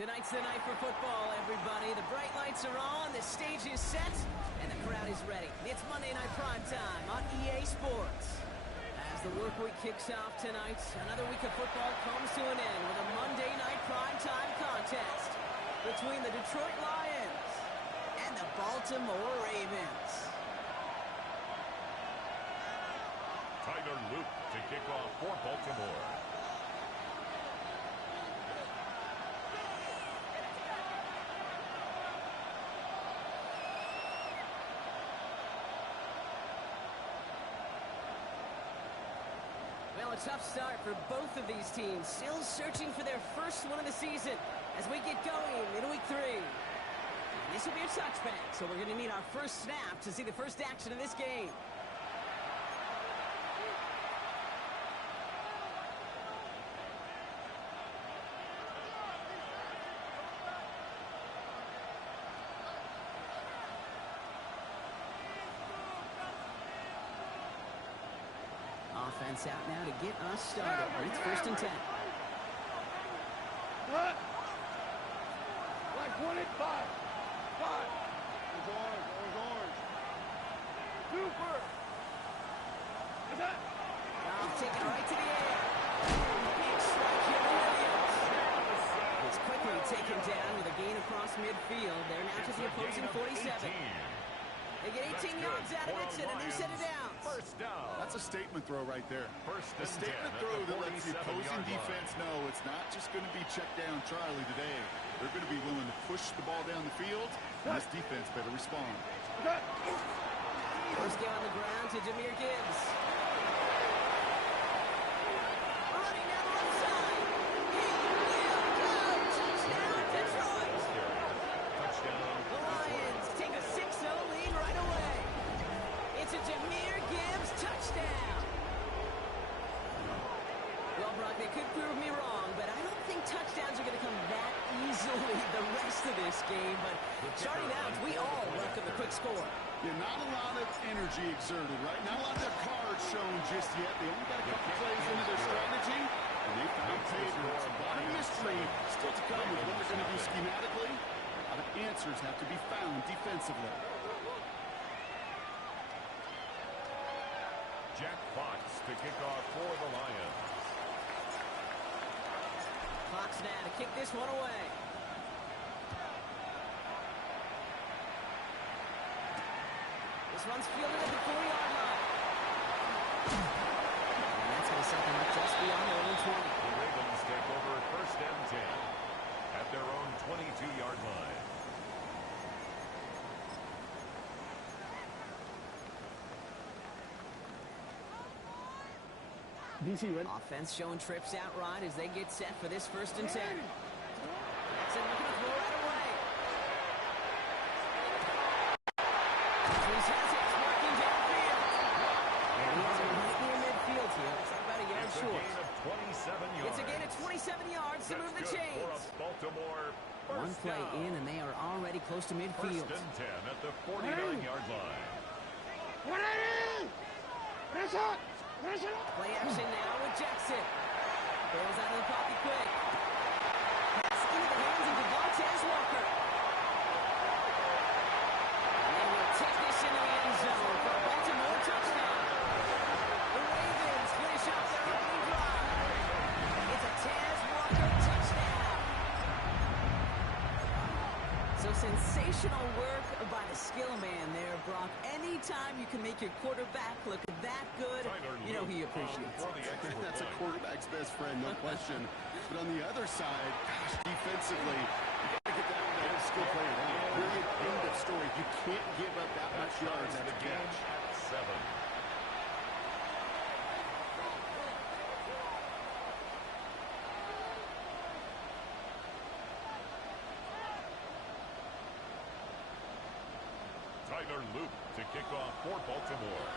Tonight's the night for football, everybody. The bright lights are on, the stage is set, and the crowd is ready. It's Monday Night Primetime on EA Sports. As the work week kicks off tonight, another week of football comes to an end with a Monday Night Primetime contest between the Detroit Lions and the Baltimore Ravens. Tyler Luke to kick off for Baltimore. Well, a tough start for both of these teams. Still searching for their first one of the season as we get going in week 3. And this will be a touchback, so we're going to need our first snap to see the first action of this game. Offense out now to get us started. It's 1st and 10. Like 1 and 5. 5. Orange. Super. What's that? Taken right to the air. Big strike here to Williams. It's quickly taken down with a gain across midfield. They're now to the opposing 47. They get 18 yards out of it, and a new set of downs. First down. That's a statement throw right there. A statement throw that lets the opposing defense know it's not just going to be check down Charlie today. They're going to be willing to push the ball down the field, and this defense better respond. First down on the ground to Jahmyr Gibbs. Running down the left side. He will go. Touchdown, Detroit. Touchdown. The Lions take a 6-0 lead right away. It's a Jahmyr Gibbs touchdown. Well, Brock, they could prove me wrong, but I don't think touchdowns are going to come that easily the rest of this game. But starting out, we all welcome the quick score. Yeah, not a lot of energy exerted, right? Not a lot of their cards shown just yet. They only got a couple plays into their strategy, and they found favorites. A lot of mystery still to come with what they're going to do schematically. A lot of answers have to be found defensively. Jack Fox to kick off for the Lions. Fox now to kick this one away. This one's fielded at the 4-yard line. And that's going to set them up just beyond their own 20. The Ravens take over 1st and 10 at their own 22-yard line. DC ready? Offense showing trips out right as they get set for this 1st and 10. Jackson looking to throw right away. He's working downfield. And he has him right near midfield here. It's like about a yard short. It's a gain of 27 yards. It's a gain of 27 yards to move the chains. For a Baltimore One first play down. in, and they are already close to midfield. 1st and 10 at the 49-yard line. What it is? Press up. Press it up. Play action now with Jackson. Throws out of the pocket quick. Pass into the hands of Devontae Walker. And they will take this into the end zone for a Baltimore touchdown. The Ravens finish off their opening drive. It's a Taz Walker touchdown. So sensational work by the skill man there, Brock. Anytime you can make your quarterback look that good, you know he appreciates it. That's a quarterback's best friend, no question. But on the other side, gosh, defensively, you got to get that skill player down. Period, end of story. You can't give up that much yards at a catch. 7. Tyler Luke to kick off for Baltimore.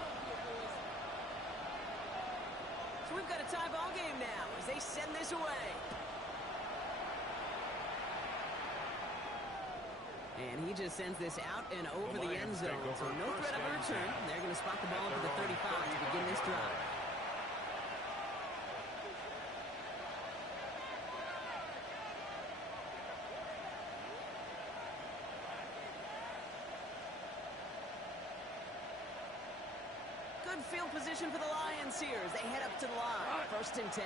So we've got a tie ball game now as they send this away. And he just sends this out and over the end zone. So no threat of a return. They're going to spot the ball up at the 35 to begin this drive. Good field position for the Lions here as they head up to the line. 1st and 10.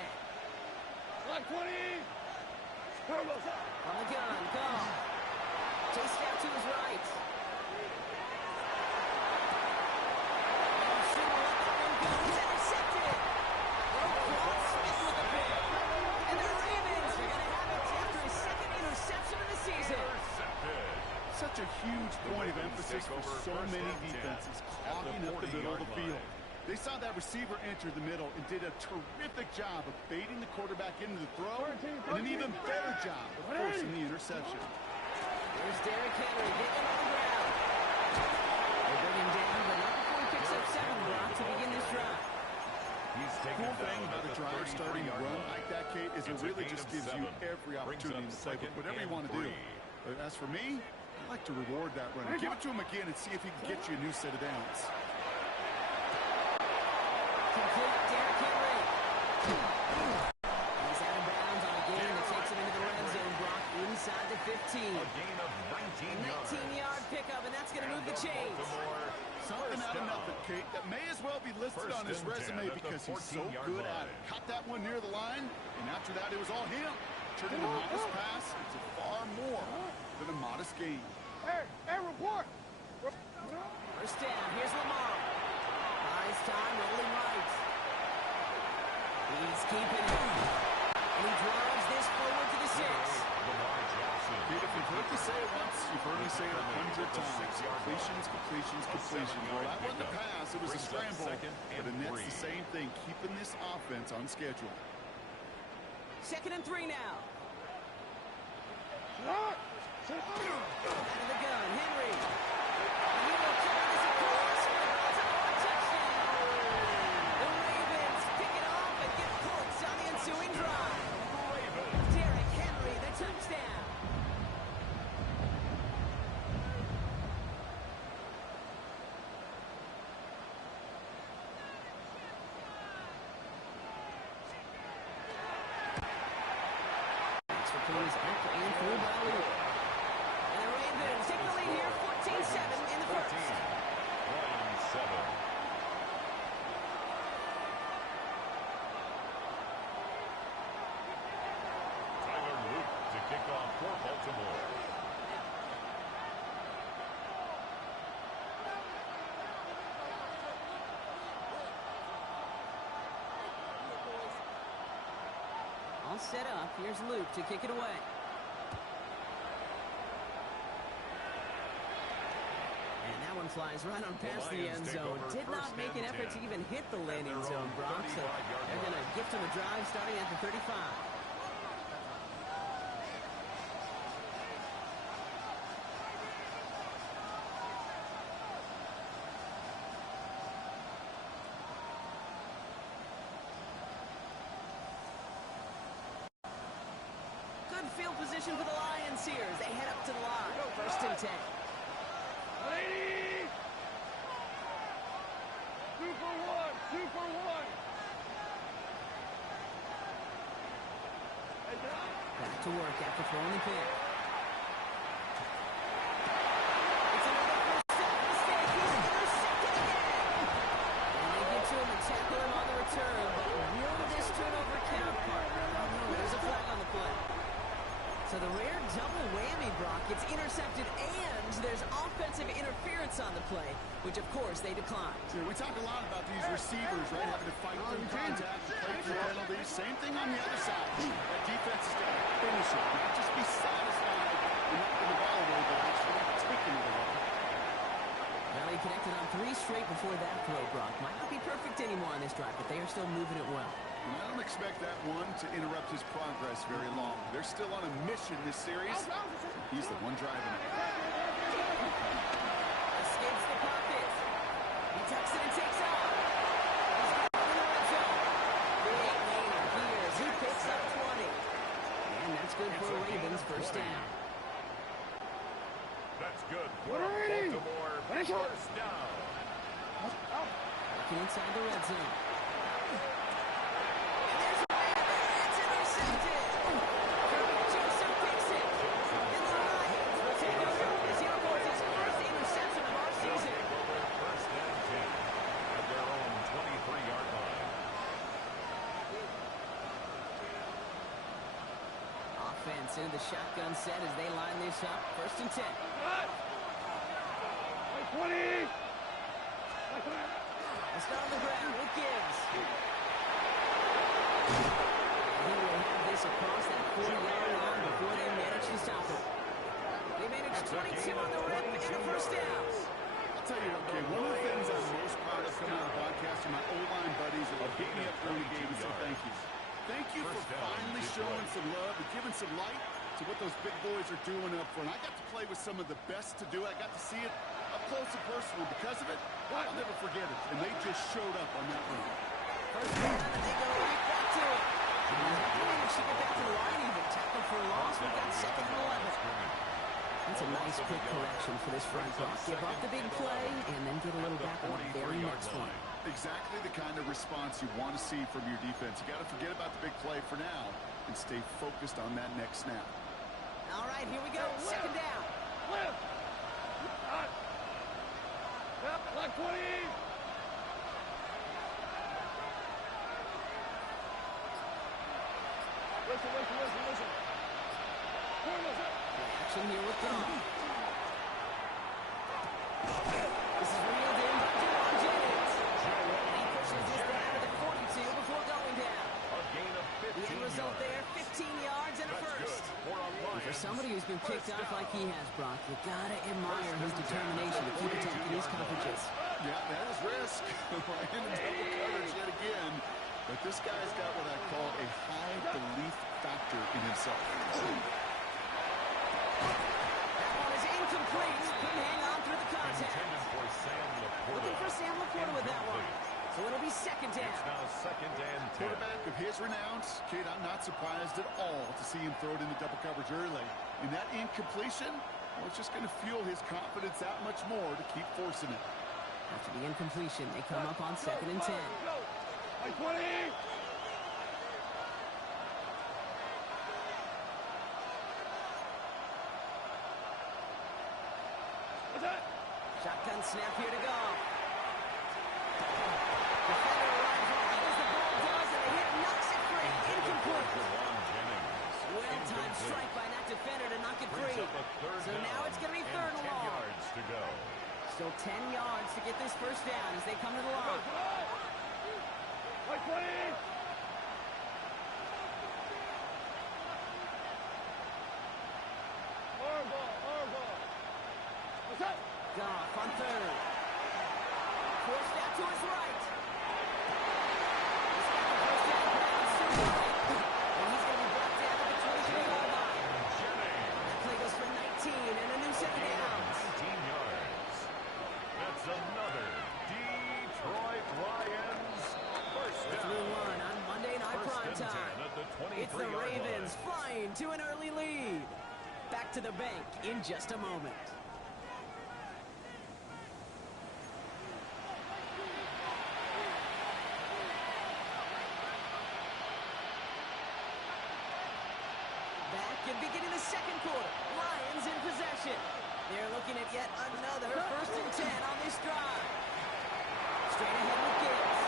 Black 20. On the gun, call. Chased out to his right. He's intercepted. Smith with the pick. And the Ravens are going to have it after his 2nd interception of the season. Such a huge point of emphasis for so many defenses, clogging up the middle of the field. They saw that receiver enter the middle and did a terrific job of baiting the quarterback into the throw, and an even better job of forcing the interception. Here's Derrick Henry getting on the ground. They bring him down, but not before he picks up 7 blocks to begin this drive. Cool thing about a drive starting to run like that, Kate, is it really just gives you every opportunity in the playbook, whatever you want to do. But as for me, I like to reward that run. Give it to him again and see if he can get you a new set of downs. Complete Derrick Henry. He's out of bounds on a gain that takes him into the red zone. Brock inside the 15. A gain of 19 yards pickup, and that's going to move the chains. Something out of nothing, Kate, that may as well be listed on his resume because he's so good at it. Caught that one near the line, and after that, it was all him. Turning a modest pass into far more than a modest gain. Hey, report. 1st down. Here's Lamar. Buys time, rolling right. He's keeping it. And he drives this forward to the 6. Kate, if you've heard me say it once, you've heard me say it 100 times. Completions. Well, that wasn't a pass. It was a scramble. But it nets the same thing, keeping this offense on schedule. 2nd and 3 now. Out Out of the gun, Henry. He will carry this across for a touchdown. The Ravens pick it off and get points on the ensuing drive. Derrick Henry, the touchdown. Thanks for pulling his ankle and through by Lewis. And the Ravens take the lead here, 14-7 in the 1st. Tyler Luke to kick off for Baltimore. All set up. Here's Luke to kick it away. And that one flies right on past the end zone. Did not make an effort to even hit the landing zone, Brock. So they're going to gift him a drive starting at the 35. Good field position for the Lions here as they head up to the line. 1st and 10. Lady! 2 for 1. 2 for 1. Back to work after throwing the pick. It's another first down mistake. He's intercepted again. And they get to him and tackle him on the return. But will this turnover count, partner? Oh, no, there's a flag on the play. So the rare double whammy, Brock. It's intercepted and there's offensive interference on the play, which, of course, they declined. We talk a lot about these receivers, right, having to fight through contact, play through penalties. Same thing on the other side. That defense is going to finish it, not just be satisfied with knocking the ball away, but actually taking it away. Well, he connected on 3 straight before that throw, Brock. Might not be perfect anymore on this drive, but they are still moving it well. And I don't expect that one to interrupt his progress very long. They're still on a mission this series. He's the one driving it. Escapes the pocket. He tucks it and takes off. He's got it in the red zone. Big gainer here as he picks up 20. And that's good for Ravens. 1st down. That's good for Ready. Baltimore. Finish it. 1st down. Working inside the red zone. And there's a man there. It's intercepted. Joseph picks it. And the Lions will take over as he records his 1st interception of our season. 1st and 10 at their own Gets into the shotgun set as they line this up. 1st and 10. Like 20. Like 20. It's not on the ground with Gibbs. He will have this across that 40-yard line before they manage to stop it. They managed 22 on the rip and a 1st down. I'll tell you what, Kay, one of the things I'm most proud of coming out of the podcast are my O-line buddies that will pick me up during the game and say thank you. Thank you for finally showing some love and giving some light to what those big boys are doing up front. I got to play with some of the best to do it. I got to see it up close and personal. Because of it, I'll never forget it. And they just showed up on that run. 1st down, and they go right back to it. They should get back to the line even. Tackle for a loss. We've got 2nd and 11. That's a nice quick correction for this front block. Give up the big play and then get a little back on the very next one. Exactly the kind of response you want to see from your defense. You got to forget about the big play for now and stay focused on that next snap. All right, here we go. 2nd down. Left. Like 20. Listen. Action here with Goff. This is reeled in by Devon Jennings. He pushes this down to the 42 before going down. A gain of 15 The end result there, 15 yards and a first. And for somebody who's been picked off like he has, Brock, you gotta admire his determination to keep attacking these coverages. Yeah, that is risk. Ryan in double coverage yet again. But this guy's got what I call a high belief factor in himself. That one is incomplete. Couldn't hang on through the contact. Looking for Sam Laporta with that one. So it'll be 2nd down. It's now 2nd and 10. Quarterback of his renounce, kid, I'm not surprised at all to see him throw it into double coverage early. And that incompletion, well, it's just going to fuel his confidence that much more to keep forcing it. After the incompletion, they come up on 2nd and 10. Like 20. Shotgun snap here to go. Defender runs right as the ball does, and the hit knocks it free. Incomplete. Well-timed strike by that defender to knock it free. So now it's going to be 3rd and long. Yards to go. Still 10 yards to get this 1st down as they come to the line. Like 20. What's up? Goff on 3rd. Forced out to his right. He's got the 1st down pass to his right. And he's going to be brought down at the 23-yard line. That play goes for 19 and a new set of downs. 19 yards. That's another Detroit Lions 1st down. 3-1 on Monday Night Primetime. It's the Ravens flying to an early lead. Back to the bank in just a moment. Back and beginning the 2nd quarter. Lions in possession. They're looking at yet another 1st and 10 on this drive. Straight ahead with Gibbs.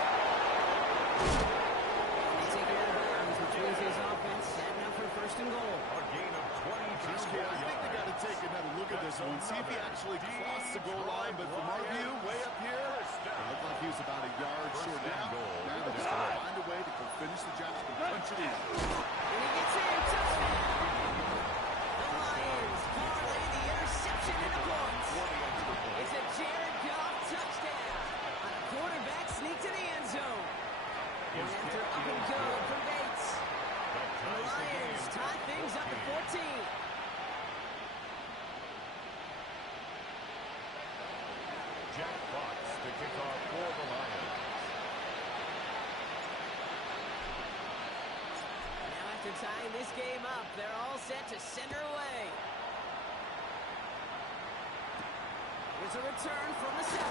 They take it out of bounds, which means his offense setting up for 1st and goal. A gain of 22 I think they got to take another look at this one, see if he actually crossed the goal line. But from our view, way up here, it looked like he was about a yard short down. Now they just got to find a way to go finish the job and punch it in. And he gets in. Touchdown. The Lions parlay the interception into points. It's a Jared Goff touchdown on a quarterback sneak to the end zone. One after up and go from Bates. The Lions tie things up at 14. Jack Fox to kick off for the Lions. Now after tying this game up, they're all set to send her away. Here's a return from the 7.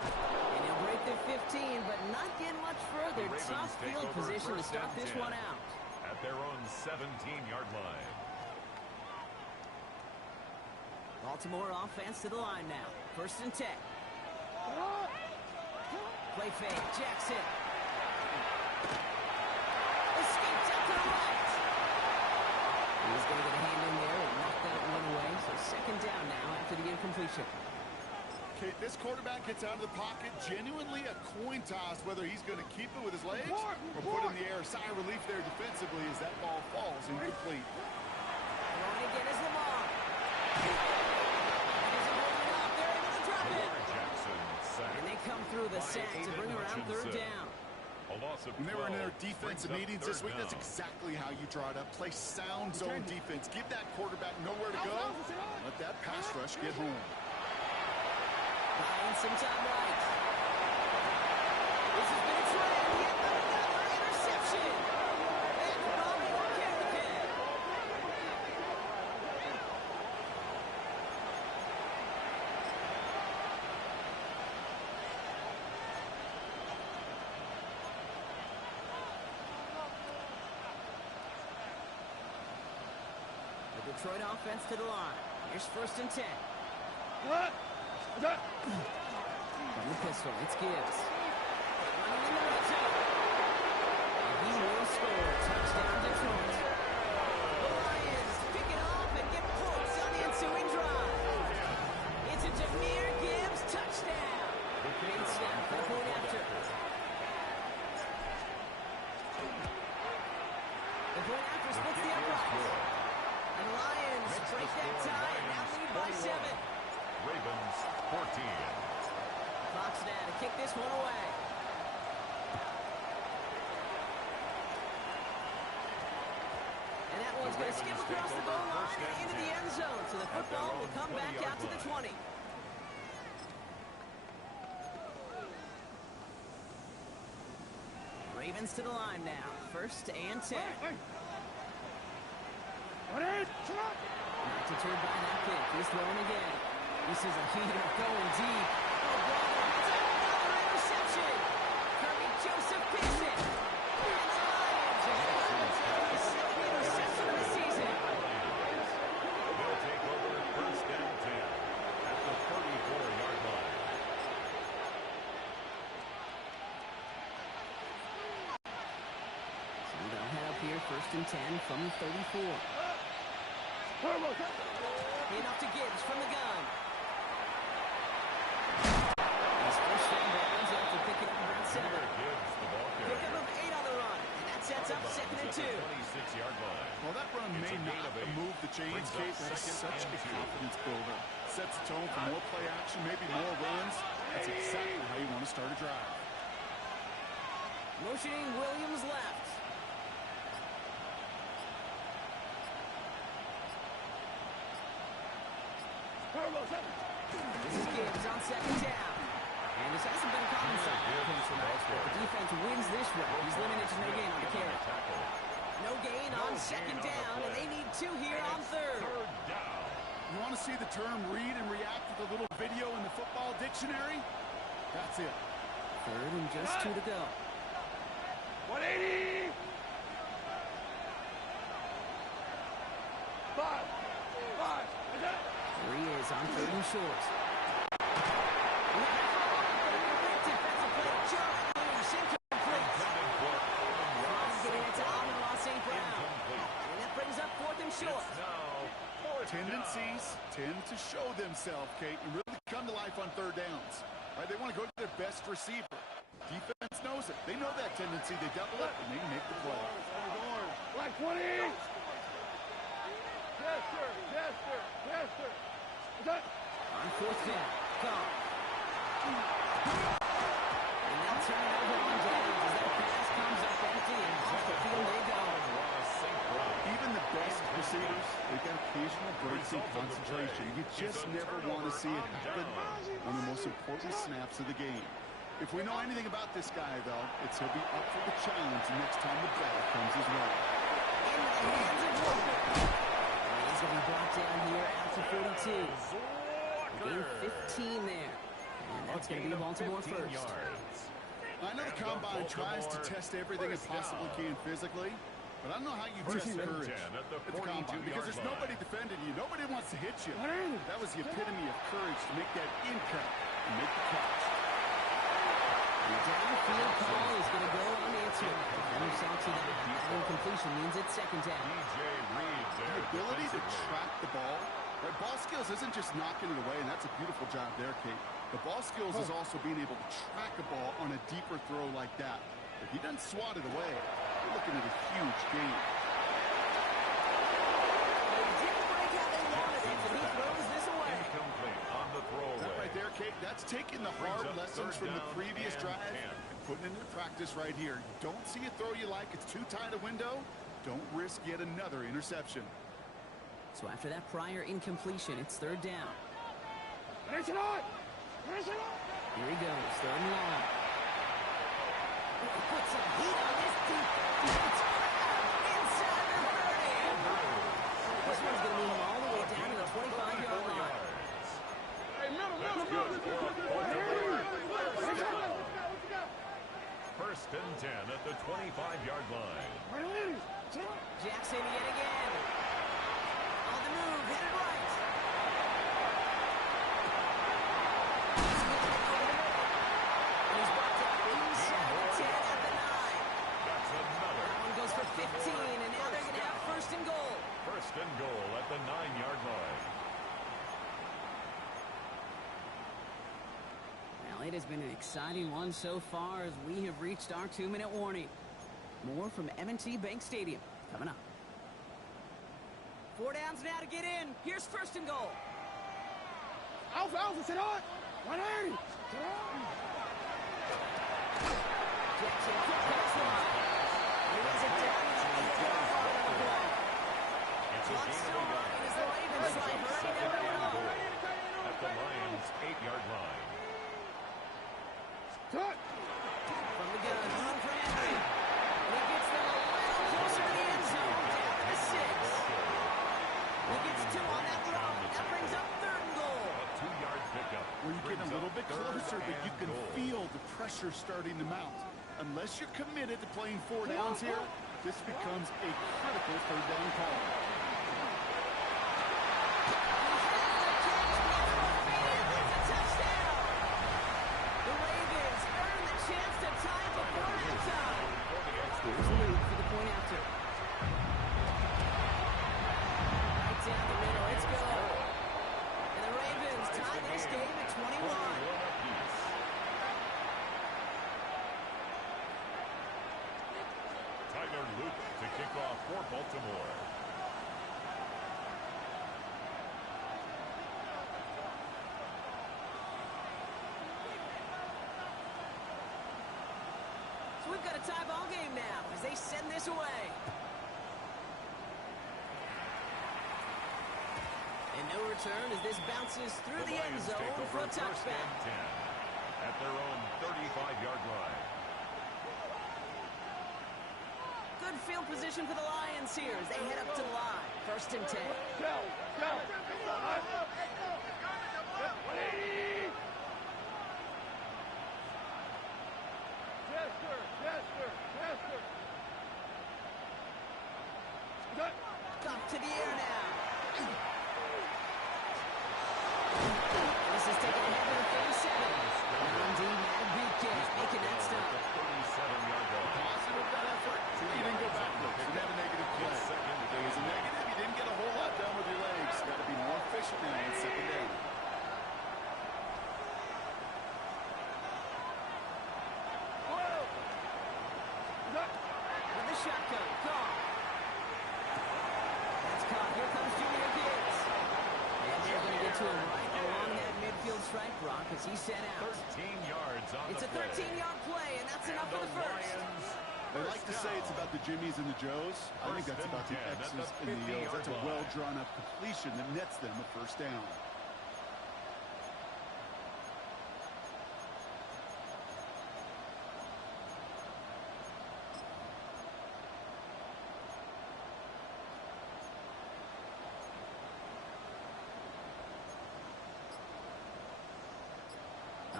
And he'll break the 15, but not get much further. Tough field position to start this one out. At their own 17-yard line. Baltimore offense to the line now. 1st and 10. Play fake. Jackson. Escapes out to the right. He's going to get a hand in there and knock that one away. So second down now after the incompletion. Okay, this quarterback gets out of the pocket, genuinely a coin toss whether he's going to keep it with his legs or put it in the air. Sigh of relief there defensively as that ball falls incomplete. Throwing again is Lamar. He's holding up. They're able to drop it. And they come through the sack to bring around third down. When they were in their defensive meetings this week, that's exactly how you draw it up. Play sound zone defense. Give that quarterback nowhere to go. Let that pass rush get home. Buying some time right. This has been a trend. Yet another interception. And Bobby will carry it. The Detroit offense to the line. Here's 1st and 10. From the pistol, it's Gibbs. Running in the red zone. And he will score. Touchdown, Detroit. The Lions pick it off and get points on the ensuing drive. It's a Jahmyr Gibbs touchdown. Main snap for the point after. The point after splits the uprights. And the Lions break that tie and now lead by 7. Ravens 14. Fox now to kick this one away. And that one's going to skip across the goal line and into the end zone. So the football will come back out to the 20. Ravens to the line now. 1st and 10. Not deterred by that kick. He's throwing again. This is a heater going deep. Oh, brother, it's another interception. Kirby Joseph picks it. And the Lions are going to the 2nd interception of the season. They'll take over 1st and 10 at the 34-yard line. So they'll head up here 1st and 10 from the 34. Enough to Gibbs from the gun. He's first downs after picking up about 7. Pickup of 8 on the run. And that sets up 2nd and 2. 26-yard line. Well, that run may not move the chains, Kate. That's such a confidence builder. Sets the tone for more play action, maybe more runs. That's exactly how you want to start a drive. Motioning Williams left. This is Gibbs on 2nd down. And this hasn't been a common sight for him tonight. But the defense wins this round. He's limited to no gain on the carry. No gain on 2nd down, and they need 2 here on 3rd. You want to see the term read and react with a little video in the football dictionary? That's it. 3rd and just 2 to go. 180! 5! 3 is on 3rd and short. Defensive play, just loose, incomplete. Getting it to Amon St. Brown. And that brings up 4th and short. Tendencies tend to show themselves, Kate, and really come to life on 3rd downs. Right? They want to go to their best receiver. Defense knows it. They know that tendency. They double it, and they make the play. Like 20! Yes, sir. Yes, sir. Yes, sir. On 4th down, gone. And they'll turn it over on downs as that pass comes up empty and off the field they go. Even the best receivers, they've got occasional breaks in concentration. You just never want to see it happen on the most important snaps of the game. If we know anything about this guy, though, it's he'll be up for the challenge next time the ball comes his way. In the hands of Walker. He's going to be brought down here out to 42. Gain 15 there. And that's going to be Baltimore first. I know the Combine tries to test everything it possibly can physically, but I don't know how you test courage at the Combine because there's nobody defending you. Nobody wants to hit you. That was the epitome of courage to make that in cut and make the catch. Downfield call is going to go unanswered. Defender saw to that. That incompletion means it's second down. DJ Reed The there. ability to defensively. track the ball. Right, ball skills isn't just knocking it away, and that's a beautiful job there, Kate. The ball skills is also being able to track a ball on a deeper throw like that. If he doesn't swat it away, you're looking at a huge gain. They didn't break how they wanted it, and he throws this away. Incomplete on the throwaway. That right there, Kate, that's taking the Brings hard up lessons third from the down previous and drive 10. and putting it into practice right here. Don't see a throw you like, it's too tight a window. Don't risk yet another interception. So after that prior incompletion, it's third down. Finish it on! Finish it on! Here he goes, third and long. He puts some heat on this deep. It's inside the 30. This one's going to move him all the way down to the 25-yard line. That's good for a point of first and 10 at the 25-yard line. Jackson yet again. On the move, headed right. And he's brought down inside the 10 at the 9. That's another. That one goes for 15, and now they're going to have first and goal. First and goal at the 9-yard line. Well, it has been an exciting one so far as we have reached our 2-minute warning. More from M&T Bank Stadium coming up. 4 downs now to get in. Here's first and goal. Alpha, Alpha, sit on! 180! Sit on! Jackson, quick pass line. He has it down to the 8-yard line on the play. It's a Clock gain still of 8 running as the Ravens try hurrying Second everyone and up. goal at the Lions' 8-yard line. Touch! From the gun, run for Henry. And he gets them a little closer to the end zone, down to the 6. He gets 2 on that run. That brings up third and goal. A 2-yard pickup. Where you get brings a little up bit third closer, but you and can goal. feel the pressure starting to mount. Unless you're committed to playing 4 downs here, this becomes a critical third down call. The Ravens earn the chance to tie it before halftime. Here's the move for the point after. Right down the middle, let's go. And the Ravens tie this game at 21. Tyler Luke to kick off for Baltimore. So we've got a tie ball game now as they send this away. And no return as this bounces through the end Lions zone take for over a first touchback. and 10 at their own 35-yard line. Good field position for the Lions here as they head up to the line. First and 10. Go! Go! 180! Chester! Chester! Chester! Up to the air now. This is taken ahead to the 37. Indeed, Madubuike making that stop. 37-yard line. Positive that effort. He didn't go backwards. He had a negative play. If it was a negative, you didn't get a whole lot done with your legs. Got to be more efficient now in second down. With the shotgun, caught. That's caught. Here comes Junior Gibbs. And they're going to get to him right along that midfield stripe, Brock, as he's set out. 13 yards on It's the a play. 13-yard play, and that's enough for the first. They like to say it's about the Jimmies and the Joes. I think that's about the X's and the O's. That's a well-drawn-up completion that nets them a first down.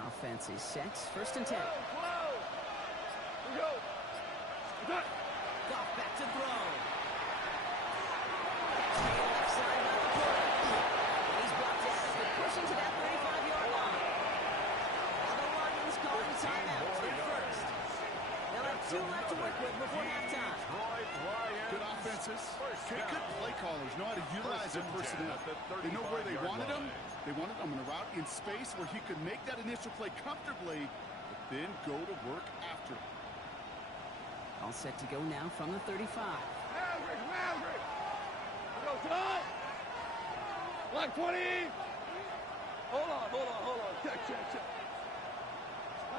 Offense is set. First and 10. Go! Go! Goff back to throw. Left side by the play. And he's brought down as they push into that 35-yard line. Now the Lions calling timeout. Their 2 left to work with before halftime. Good offenses. Good play callers know how to utilize their personnel. They know where they wanted them. They wanted them in a route in space where he could make that initial play comfortably, but then go to work after. All set to go now from the 35. Black 20. Hold on. Check.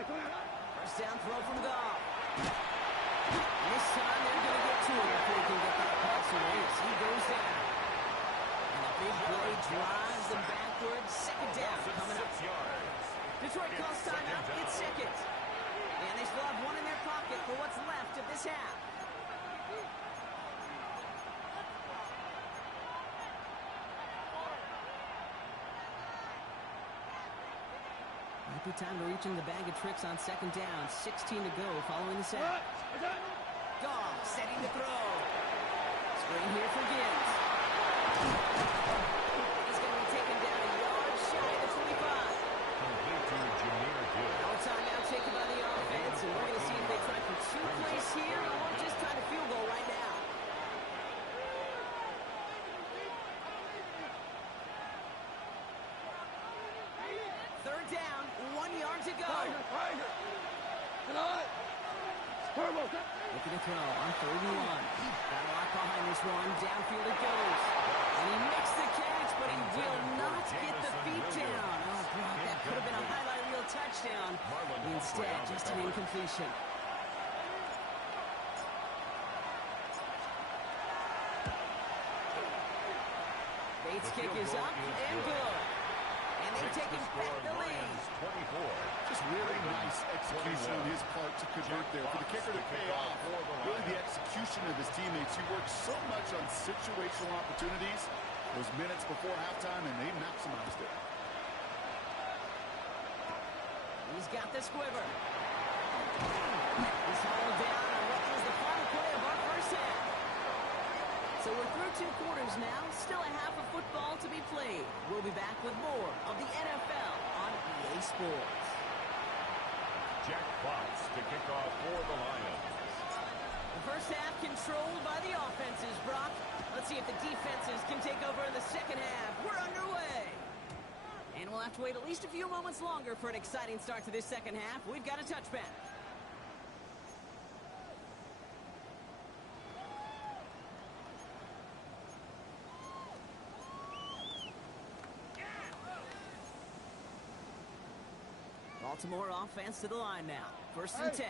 First down throw from goal. This time they're going to get to it before he can get that pass away as he goes down. And a big play drives them backwards. Second down coming up. Detroit calls timeout. It's second. And they still have one in their pocket for what's left of this half. Might be time to reach in the bag of tricks on second down. 16 to go following the set. Goff setting the throw. Screen here for Gibbs. He's going to be taken down a yard shy of the 25. No timeout taken by the offense, and we're going to see if they try for 2 plays here or just try to field goal right now. Third down, 1 yard to go. Looking to throw on 3rd and 1. Got a lot behind this one. Downfield it goes. And he makes the catch, but he will not get the feet down. Oh, God, that could have been a highlight reel touchdown. Instead, just an incompletion. Bates' kick is up and good. And they've taken back the lead. Just really nice execution on his part to convert there. For the kicker to pay off, really the execution of his teammates. He worked so much on situational opportunities those minutes before halftime, and they maximized it. He's got the squiver. He's hauled down on what was the final play of our first half. So we're through 2 quarters now. Still a half of football to be played. We'll be back with more of the NFL on EA Sports. Jack Fox to kick off for the Lions. The first half controlled by the offenses, Brock. Let's see if the defenses can take over in the second half. We're underway. And we'll have to wait at least a few moments longer for an exciting start to this second half. We've got a touchback. Baltimore offense to the line now. First and 10.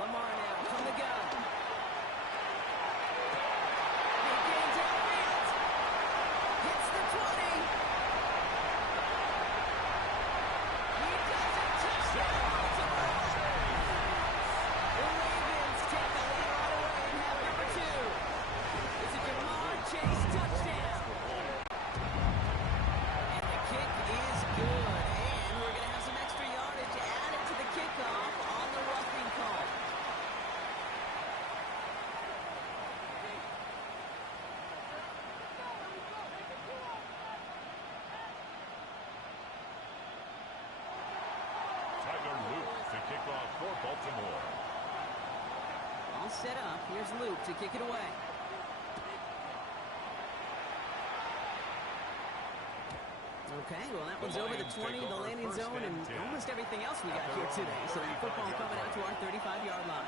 Lamar now from the gun. Big gain downfield. Hits the 20. He does it. Touchdown, Baltimore. The Ravens take the lead right away and have number 2. It's a Jamar Chase touchdown. And the kick is good. And we're going to have some extra yardage added to the kickoff on the roughing call. Tyler Luke to kick off for Baltimore. All set up. Here's Luke to kick it away. Okay, well, that one's over the 20, the landing zone, and almost everything else we got here today. So that football coming out to our 35-yard line.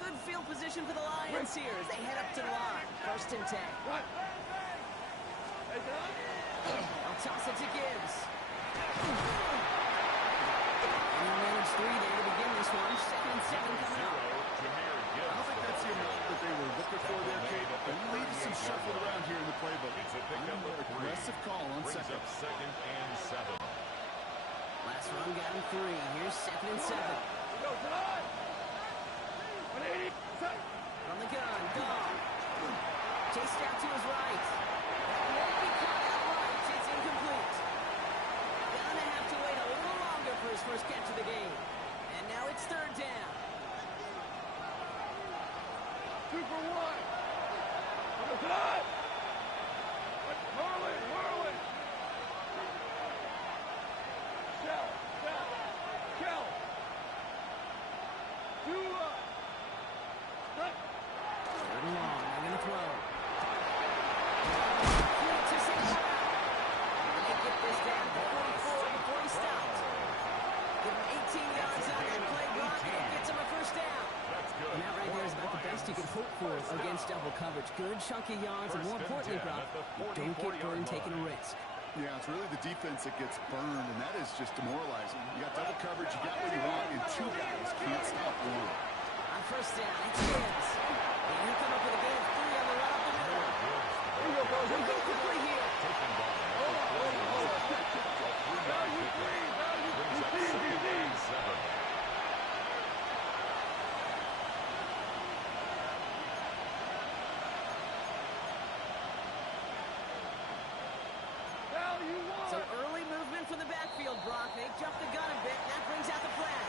Good field position for the Lions here as they head up to the line. First and 10. They'll toss it to Gibbs. And they'll manage 3 there to begin this one. Second and 7 coming up. I don't think that's the amount that they were looking for there, Kate. They leave some shuffle around here in the playbook. It's a pickup of 3. Aggressive call on Brings second. up 2nd and 7. Last run got him 3. Here's 2nd and 7. From the gun, Goff. Chased out to his right. That won't be caught outright. 2 for 1. Come on. Marlin. Shell. 2 up. Cut. Third and long. They're going to throw. To St. Cloud. And they get this down to 44 before he stopped. Give him 18 yards on that play block, and it gets him a first down. And that right there is about the best you can hope for against double coverage. Good chunky yards, and more importantly, Brock, you don't get burned taking a risk. Yeah, it's really the defense that gets burned, and that is just demoralizing. You got double coverage, you got what you want, and 2 guys can't stop one. On first down, it's Gibbs. And he'll come up with a gain of 3 on the run up the middle. Here you go, bro. They'll go quickly here. Hold on. Value 3. Some early movement from the backfield, Brock. They jumped the gun a bit, and that brings out the flag.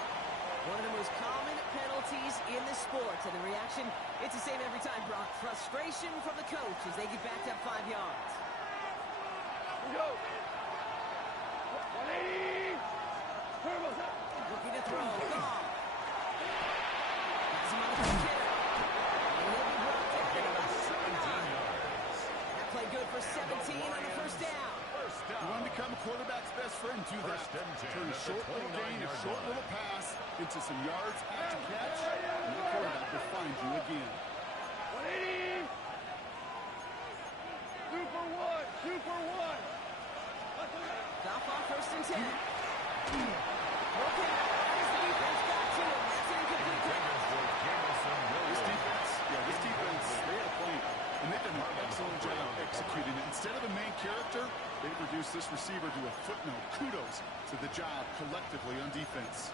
One of the most common penalties in the sport. And the reaction, it's the same every time, Brock. Frustration from the coach as they get backed up 5 yards. Here we go. 180. Turbos up. Looking to throw. Gone. Has him on the kick. And he'll be brought down at about 17 yards. That play good for 17 on the first down. You want to become a quarterback's best friend, do that. Turn a short little gain, a short little pass into some yards after catch, and the quarterback will find you again. 180. 2 for 1. Stop on first and 10. Okay, as the defense got to him. That's an incomplete pass. This defense, they had a plan, and they've done an excellent job executing it. Instead of a main character, they've reduced this receiver to a footnote. Kudos to the job collectively on defense.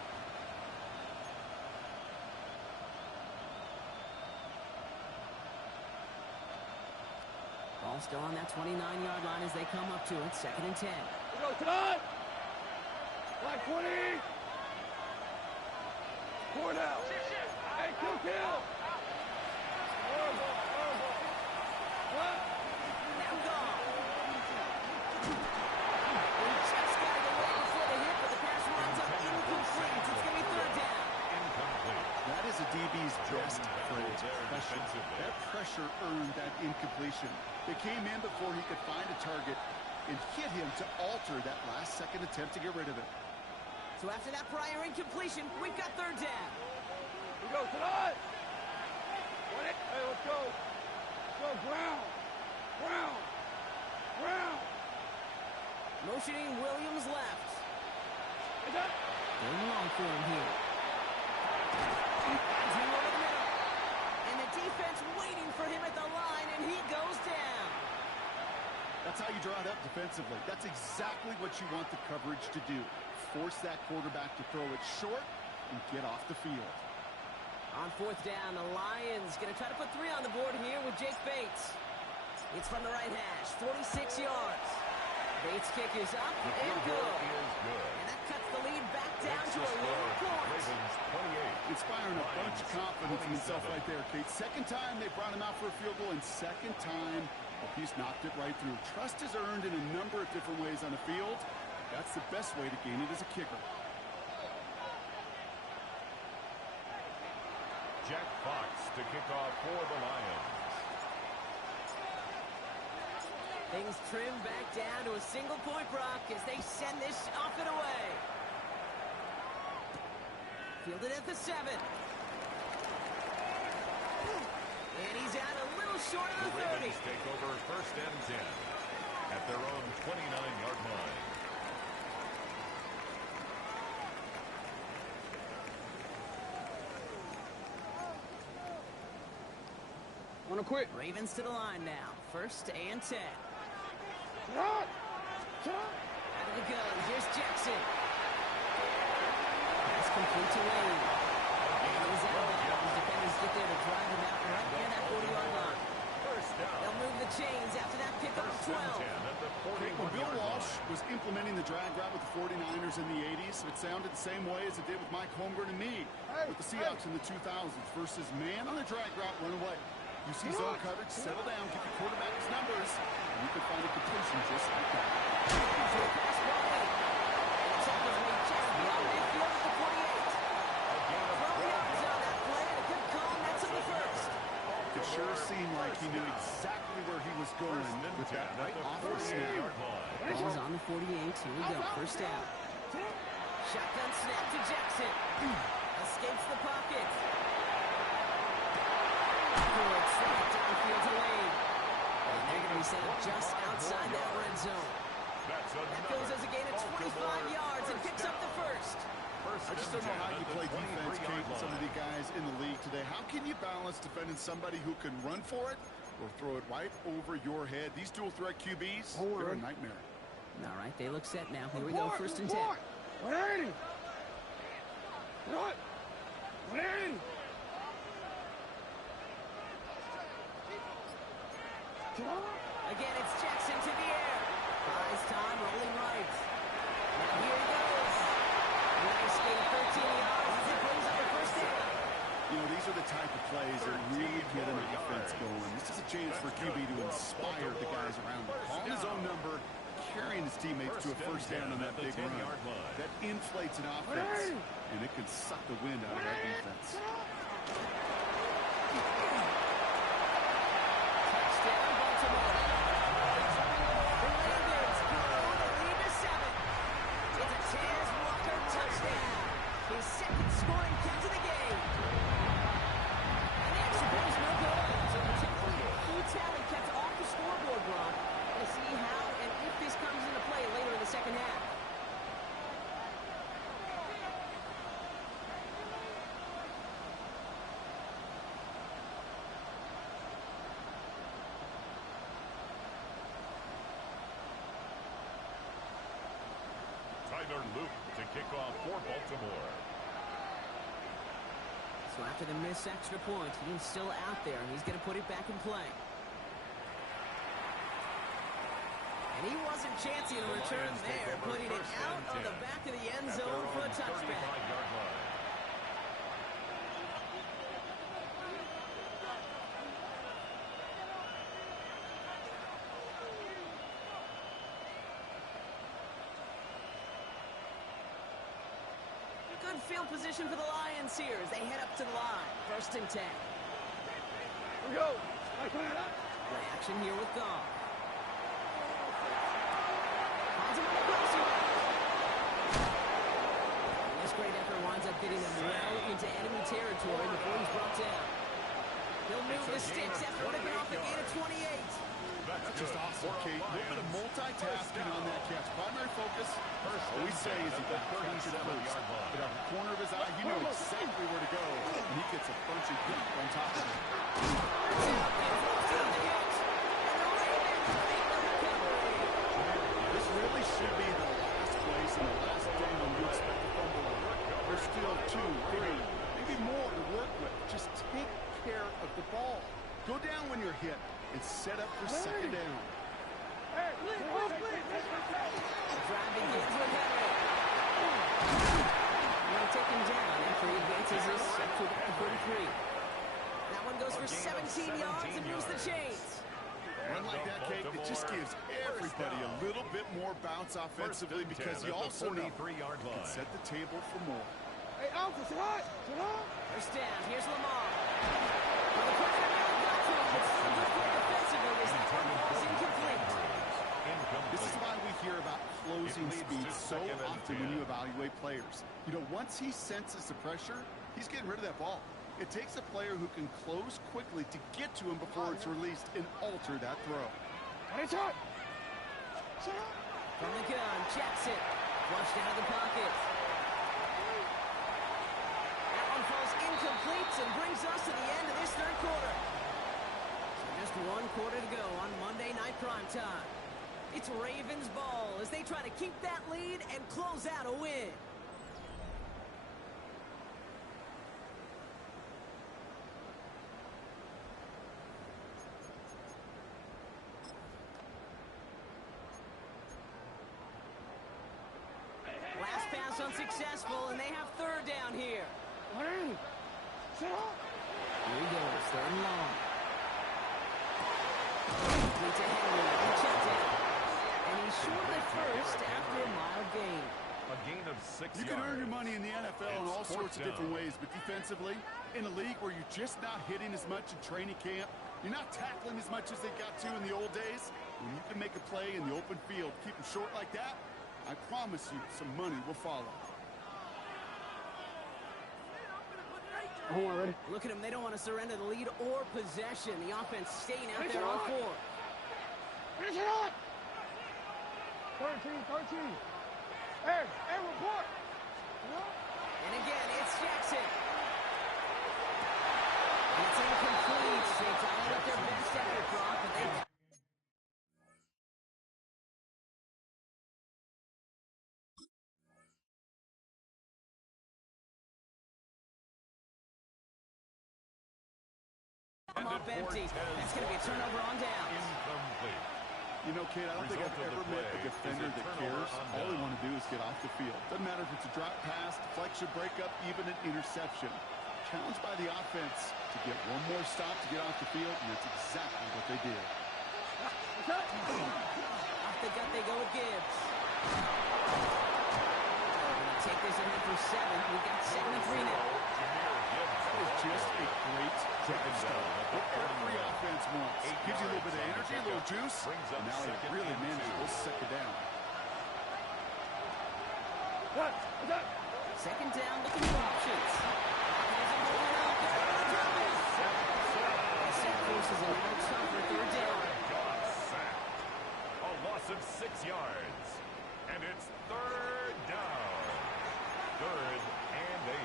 Ball still on that 29-yard line as they come up to it. 2nd and 10. Here we go. Tonight. Line 20. 4 down. Hey, kill. What? Now gone. He just got it away before the hit, but the pass runs up incomplete. It's going to be 3rd down. That is a DB's best phrase. That pressure earned that incompletion. They came in before he could find a target and hit him to alter that last-second attempt to get rid of it. So after that prior incompletion, we've got 3rd down. Here we go. Tonight. Hey, let's go. Go, Brown. Motioning Williams left. Hey, that. Going long for him here. Adds him over the middle. And the defense waiting for him at the line, and he goes down. That's how you draw it up defensively. That's exactly what you want the coverage to do. Force that quarterback to throw it short and get off the field. On 4th down, the Lions going to try to put 3 on the board here with Jake Bates. It's from the right hash, 46 yards. Bates' kick is up and good. And that cuts the lead back down to a lower point. Inspiring a bunch of confidence in himself right there, Kate. 2nd time they brought him out for a field goal, and 2nd time he's knocked it right through. Trust is earned in a number of different ways on the field. That's the best way to gain it as a kicker. Jack Fox to kick off for the Lions. Things trim back down to a single point, Brock, as they send this off and away. Fielded at the 7. And he's out a little short of the 30. Ravens take over 1st and 10 at their own 29-yard line. Wanna quit? Ravens to the line now. 1st and 10. Run! Out of the gun. Here's Jackson. Pass complete to Wayne. And he's out of bounds. The defenders get there to drive him out right near that 40-yard line. They'll move the chains after that pickup of 12. When Bill Walsh was implementing the drag route with the 49ers in the 80s, it sounded the same way as it did with Mike Holmgren and me with the Seahawks in the 2000s versus man on the drag route, run away. You see zone coverage, settle down, give your quarterback his numbers, and you can find a completion just like that. Pass ball late. It's up his way, just beyond midfield at the 48. 12 yards on that play, and a good call, and that's on the first. It sure seemed like he knew exactly where he was going with that right off the snap. Ball's on the 48. Here we go. First down. Shotgun snap to Jackson. Escapes the pocket. Good snap downfield to Lane. And they're going to be set up just outside that red zone. That goes as a gain of 25 yards and picks up the first. I just don't know how you play defense, Kate, with some of the guys in the league today. How can you balance defending somebody who can run for it or throw it right over your head? These dual threat QBs, they're a nightmare. All right, they look set now. Here we go, first and 10. Again, it's Jackson to the air. Buys time, rolling right. Now here he goes. Nice gain of 13 yards as he brings up the first down. You know, these are the type of plays that really get an offense going. This is a chance for QB to inspire the guys around him. Calling his own number, carrying his teammates to a first down on that big run. That inflates an offense, and it can suck the wind out of that defense. Touchdown, Baltimore. The Ravens grow the lead to 7. It's a Taz Walker touchdown. His second scoring catch of the game. And the extra point's no good. So potentially a key tally kept off the scoreboard, Ron. We'll see how and if this comes into play later in the second half. Tyler Luke to kick off for Baltimore. So after the missed extra point, he's still out there, and he's going to put it back in play. And he wasn't chancing a return there, putting it out on the back of the end zone for a touchback. Good field position for the Lions here as they head up to the line. First and 10. Here we go. Play action here with Goff. Finds him on the crossing route. This great effort winds up getting him well into enemy territory before he's brought down. He'll move the sticks after ripping off a gain of 28. That's just awesome, Kate. A little bit of multitasking on that catch. Primary focus, all we say is he got catch it first. But out of the corner of his eye, you know exactly where to go. And he gets a bunch of heat on top of it. This really should be the last place and the last game when you expect a fumble. There's still 2, 3, maybe more to work with. Just take care of the ball. Go down when you're hit and set up for second down. The drive begins with Henry. Going to take him down after he advances this up to about the 43. That one goes for 17 yards and moves the chains. Run like that, Kate, it just gives everybody a little bit more bounce offensively because you also know you can set the table for more. Hey, Alpha, sit high. First down, here's Lamar. Well, the pressure nearly got to him, but still good play defensively as that one falls incomplete. This is why we hear about closing speed so often when you evaluate players. You know, once he senses the pressure, he's getting rid of that ball. It takes a player who can close quickly to get to him before it's released and alter that throw. From the gun, Jackson. Flushed out of the pocket. That one falls incomplete and brings us to the end of this third quarter. So just one quarter to go on Monday Night Primetime. It's Ravens ball as they try to keep that lead and close out a win. Last pass unsuccessful, and they have third down here. Here he goes, third and long. in the NFL in all sorts of different ways, but defensively, in a league where you're just not hitting as much in training camp, you're not tackling as much as they got to in the old days, when you can make a play in the open field, keep them short like that, I promise you some money will follow. Hold on, ready? Look at them. They don't want to surrender the lead or possession. The offense staying out there on 4. Finish it on! 13. Hey, report! And again, it's Jackson. And it's incomplete. They dialed up their best effort, Brock, but they... Up empty. That's going to be a turnover on down. Incomplete. You know, kid, I don't think I've ever met a defender that cares. All they want to do is get off the field. Doesn't matter if it's a drop pass, deflection, breakup, even an interception. Challenged by the offense to get one more stop to get off the field, and that's exactly what they did. Off the gut they go with Gibbs. Take this ahead for 7. We've got 7-3 now. That is just a great drive stop. What every offense wants. Gives you a little bit of energy, a little juice, and now he really manages to second down. Second down, looking for options. Set forces an out stop for 3rd down. A loss of 6 yards. And it's 3rd down. 3rd and 8.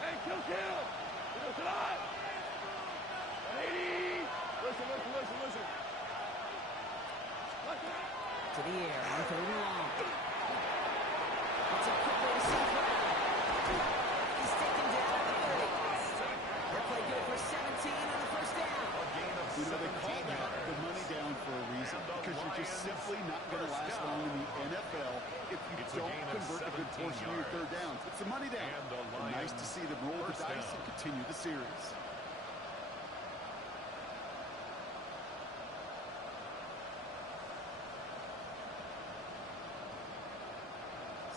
Hey, kill! Listen on! 180! Listen. To the air, on 3rd and long. It's a quick way to save ground. He's taken down at the 30. They're played good for 17 on the 1st down. You know, they call that the money down for a reason, because you're just simply not going to last long in the NFL if you don't convert a good portion of your 3rd downs. It's a money down. And nice to see them roll the dice and continue the series.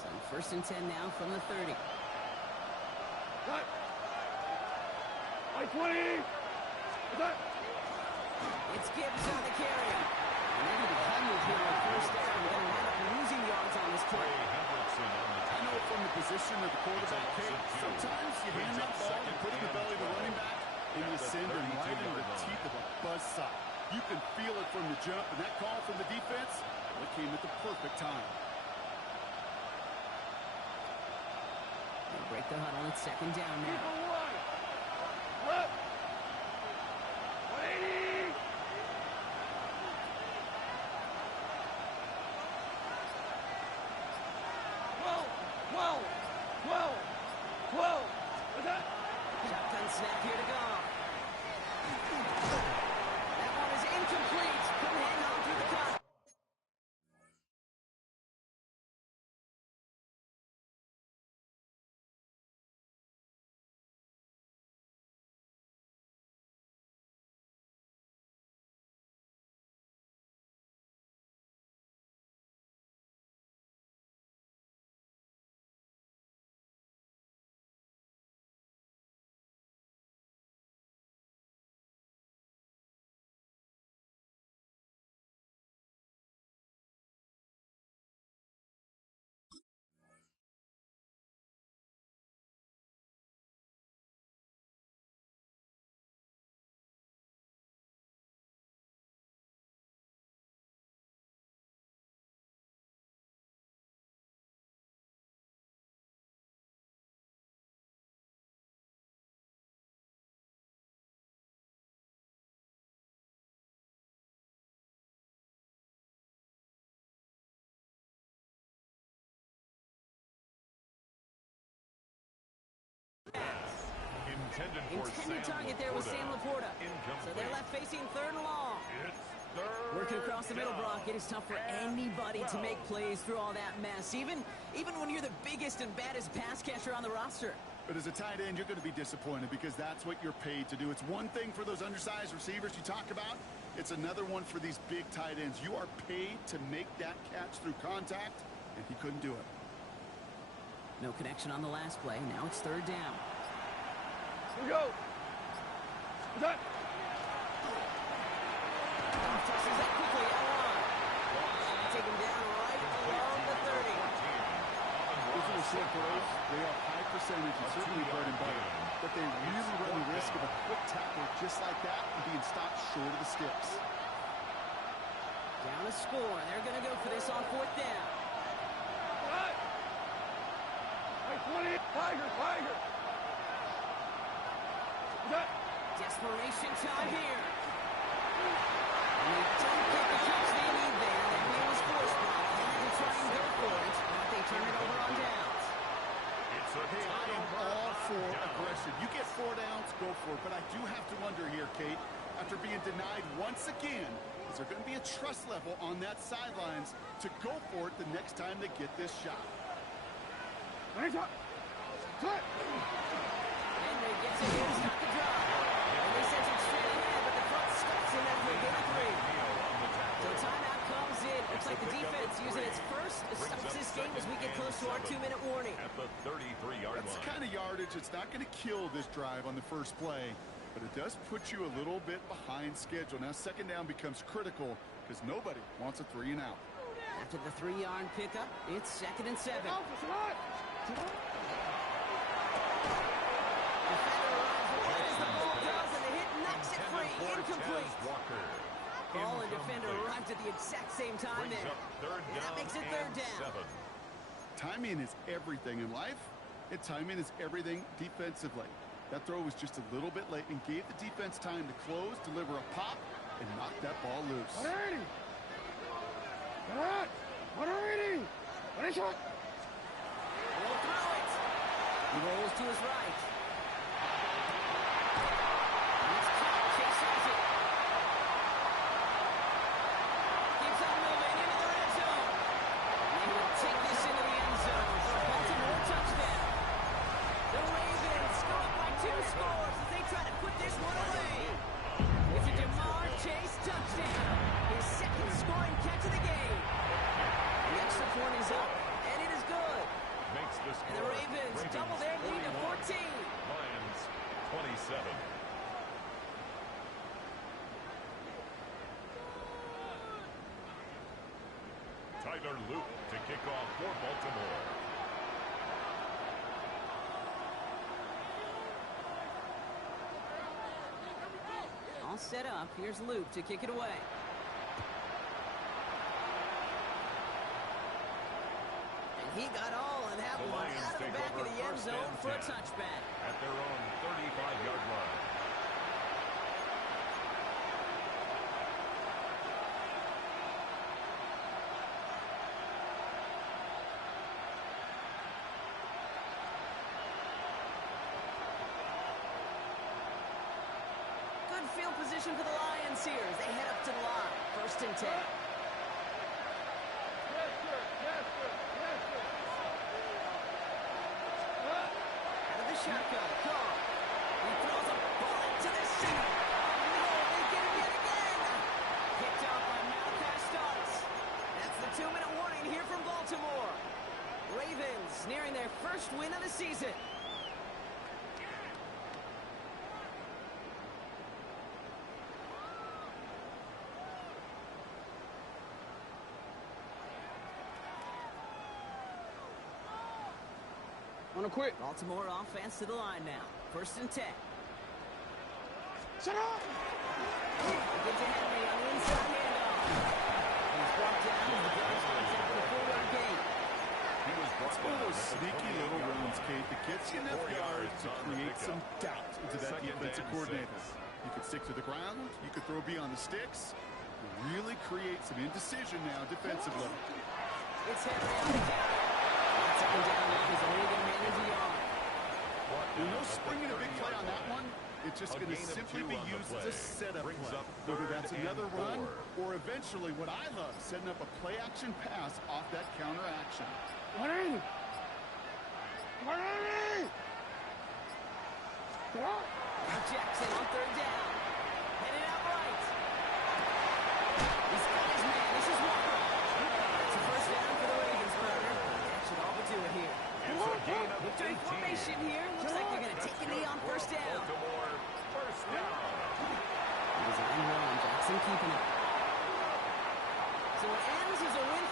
So 1st and 10 now from the 30. Cut! 20! It's Gibbs on the carry. And they're going to be humbled here on 1st down. They're going to wind up losing yards on this play. I know from the position of the quarterback, Kate, sometimes you hand that ball, you put it in the belly of the running back, and you send him right into the teeth of a buzzsaw. You can feel it from the jump, and that call from the defense, well, it came at the perfect time. They'll break the huddle. It's 2nd down now. Left! 180! Whoa! What's that? Shotgun snap here to go. That one is incomplete. Couldn't hang on through the cut. Intended target there was Sam Laporta. So they're left facing 3rd and long. Working across the middle, Brock. It is tough for anybody to make plays through all that mess, even when you're the biggest and baddest pass catcher on the roster. But as a tight end, you're going to be disappointed because that's what you're paid to do. It's one thing for those undersized receivers you talk about. It's another one for these big tight ends. You are paid to make that catch through contact, and he couldn't do it. No connection on the last play. Now it's third down. Here we go. That. Tosses that quickly out line. Take him down right along the 30. Those little short throws, they are high percentage and certainly bread and butter. But they really run the risk of a quick tackle just like that and being stopped short of the sticks. Down a score. They're going to go for this on fourth down. Right. 20. Tiger. That. Desperation time here. And they don't get the catch they need there. That play was forced by. They had to try and go for it, but they turn it over on downs. Hey, I am all for aggression. You get 4 downs, go for it. But I do have to wonder here, Kate, after being denied once again, is there going to be a trust level on that sidelines to go for it the next time they get this shot? Henry gets it here to stop the drive. And they sent it straight ahead, but the front stops him after a gain of 3. So timeout comes in. Looks like the defense using its first stops this game as we get close to our 2-minute warning. At the 33-yard line. That's the kind of yardage it's not going to kill this drive on the first play, but it does put you a little bit behind schedule. Now second down becomes critical because nobody wants a 3 and out. After the 3-yard pickup, it's 2nd and 7. Defender runs right as the ball does, and the hit knocks it free. Incomplete. Ball and defender arrived at the exact same time there. And that makes it third down. Timing is everything in life, and timing is everything defensively. That throw was just a little bit late and gave the defense time to close, deliver a pop, and knock that ball loose. 180. 180. What is it? We'll throw it. He rolls to his right. It's caught. Chase has it. Keeps on moving into the red zone. And they will take this into the end zone for a Baltimore touchdown. The Ravens go up by 2 scores as they try to put this one away. It's a Jamar Chase touchdown. His 2nd scoring catch of the game. The extra point is up, and it is good. Makes the score. And the Ravens double their lead to 14. Lions 27. Tyler Luke to kick off for Baltimore. All set up. Here's Luke to kick it away. And he got all of that The one Lions out of the take back of over the end first zone and for a 10 touchback. At their own 35-yard line. Good field position for the Lions here as they head up to the line. 1st and 10. Yes, sir. Out of the shotgun. Call. He throws a bullet to the center. Oh, no, they get him yet again. Picked off by Malachi Starks. That's the 2-minute warning here from Baltimore. Ravens nearing their first win of the season. Wanna quit? Baltimore offense to the line now. 1st and 10. Shut up! Gives to Henry on the inside handoff. He's brought down as the Browns contact the 4-yard gain. It's one of those sneaky little runs, Kate, that gets you enough yards to create some doubt into that defensive coordinator. You could stick to the ground, you could throw beyond the sticks, really create some indecision now defensively. It's Henry on the carry. That 2nd down now is only going to manage a yard. There's no springing a big play on that one. It's just going to simply be used as a setup play. Whether that's another run or eventually what I love, setting up a play-action pass off that counter action. 180. 180. Now Jackson on third down. Headed out right. He's got his man. This is Walker. That's a first down for the Ravens, brother. That should all but do it here. It's a gain of Victory 18. formation here. Looks like they're going to take a knee on first down. Baltimore, first down. Design run. Jackson keeping it. So it ends as a win